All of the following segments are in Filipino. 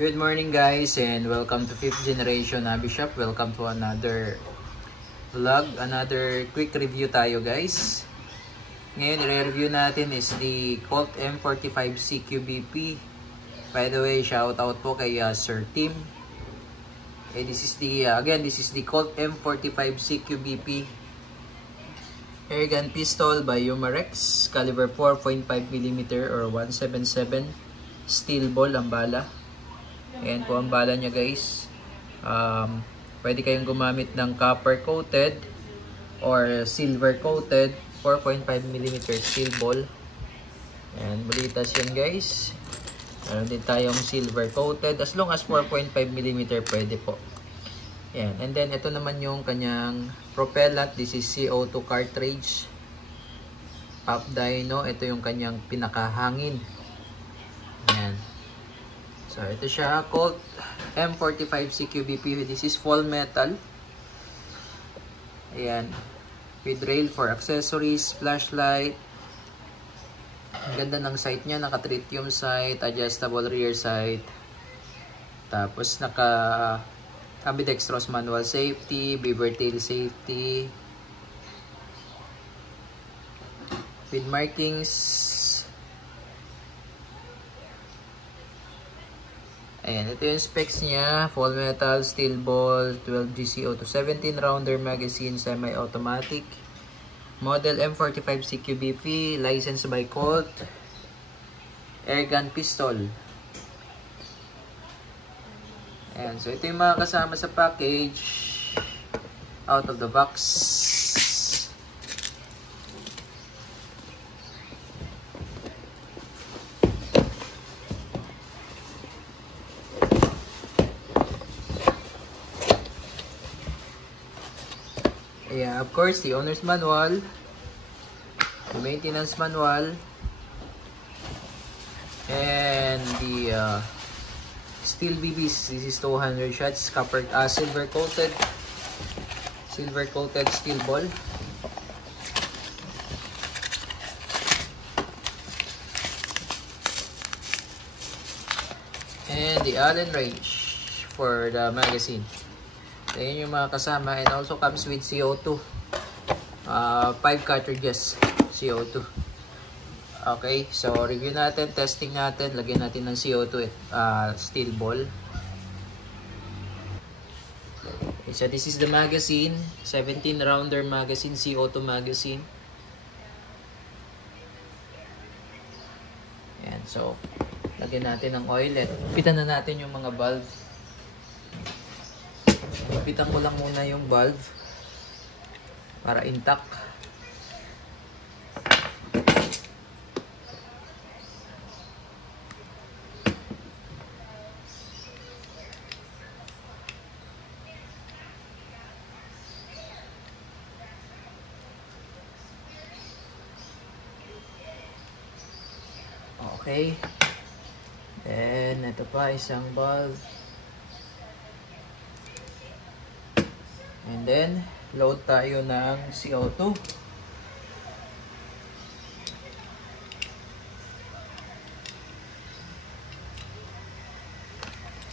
Good morning guys and welcome to 5th Generation Hobby Shop. Welcome to another vlog, another quick review tayo guys. Ngayon i-review natin is the Colt M45 CQBP. By the way, shout out po kay Sir Tim. Okay, this is the Colt M45 CQBP airgun pistol by Umarex, caliber 4.5mm or 177, steel ball ang bala. Ayan po ang bala niya guys. Pwede kayong gumamit ng copper coated or silver coated 4.5mm steel ball. Ayan, bulitas yan guys. Meron din tayong silver coated as long as 4.5mm pwede po. Ayan, and then ito naman yung kanyang propellant. This is CO2 cartridge, pop dyno. Ito yung kanyang pinakahangin. Ayan. So, ito siya, Colt M45 CQBP. This is full metal. Ayan. With rail for accessories, flashlight. Ang ganda ng sight niya. Naka-tritium sight, adjustable rear sight. Tapos, ambidextrous manual safety, beaver tail safety. With markings. Ayan, ito yung specs niya. Full metal, steel ball, 12G CO2, 17 rounder magazine, semi-automatic. Model M45 CQBP, licensed by Colt. Airgun pistol. Ayan, so ito yung mga kasama sa package. Out of the box. Yeah, of course, the owner's manual, the maintenance manual, and the steel BBs. This is 200 shots, silver coated steel ball. And the Allen wrench for the magazine. Ayan yung mga kasama, and also comes with CO2. 5 cartridges CO2. Okay, so review natin, testing natin, lagyan natin ng CO2 steel ball. Okay, so this is the magazine, 17 rounder magazine, CO2 magazine. Ayan, so lagyan natin ng oil at pitan na natin yung mga valve. Pitan ko lang muna yung valve para intact. Okay. Then ito pa isang valve. And then, load tayo ng CO2.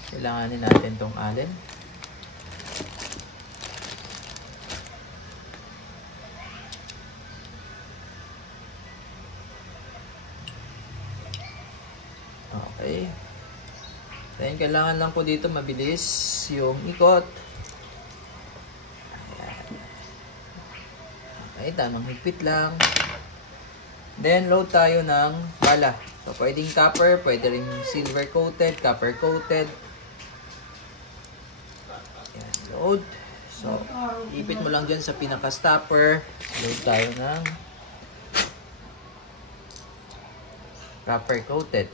Kailanganin natin tong Allen. Okay. Then, kailangan lang po dito mabilis yung ikot. Okay, tamang higpit lang. Then, load tayo ng bala. So, pwedeng copper, pwede rin silver coated, copper coated. Ayan, load. So, ipit mo lang dyan sa pinaka-stopper. Load tayo ng copper coated.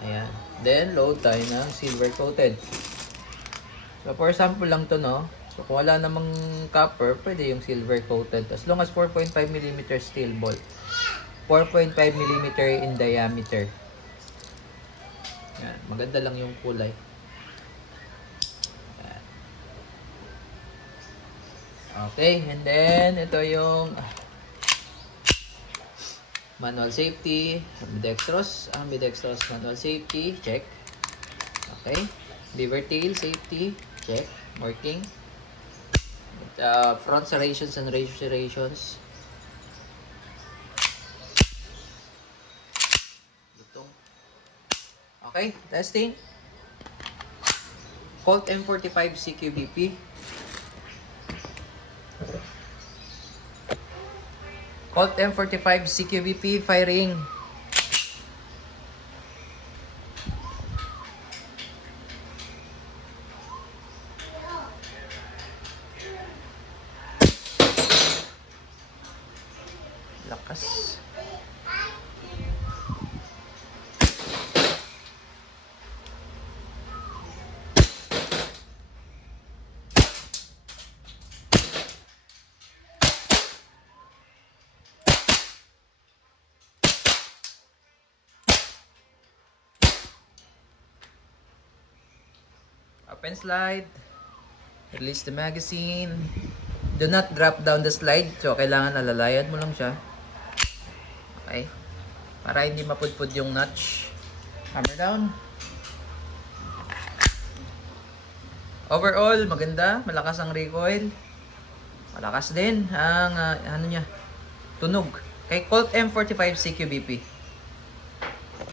Ayan. Then, load tayo ng silver coated. So, for example lang to, no? So, kung wala namang copper, pwede yung silver coated. As long as 4.5mm steel ball. 4.5mm in diameter. Ayan. Maganda lang yung kulay. Ayan. Okay, and then ito yung manual safety, ambidextrous manual safety, check. Okay, beaver tail safety, check, working. Front serrations and rear serrations. Okay, testing. Colt M45 CQBP. Colt M45 CQBP firing. Lakas. Up and slide. Release the magazine. Do not drop down the slide. So, kailangan alalayan mo lang siya. Okay. Para hindi mapudpud yung notch. Hammer down. Overall, maganda. Malakas ang recoil. Malakas din ang ano niya, tunog. Kay Colt M45 CQBP.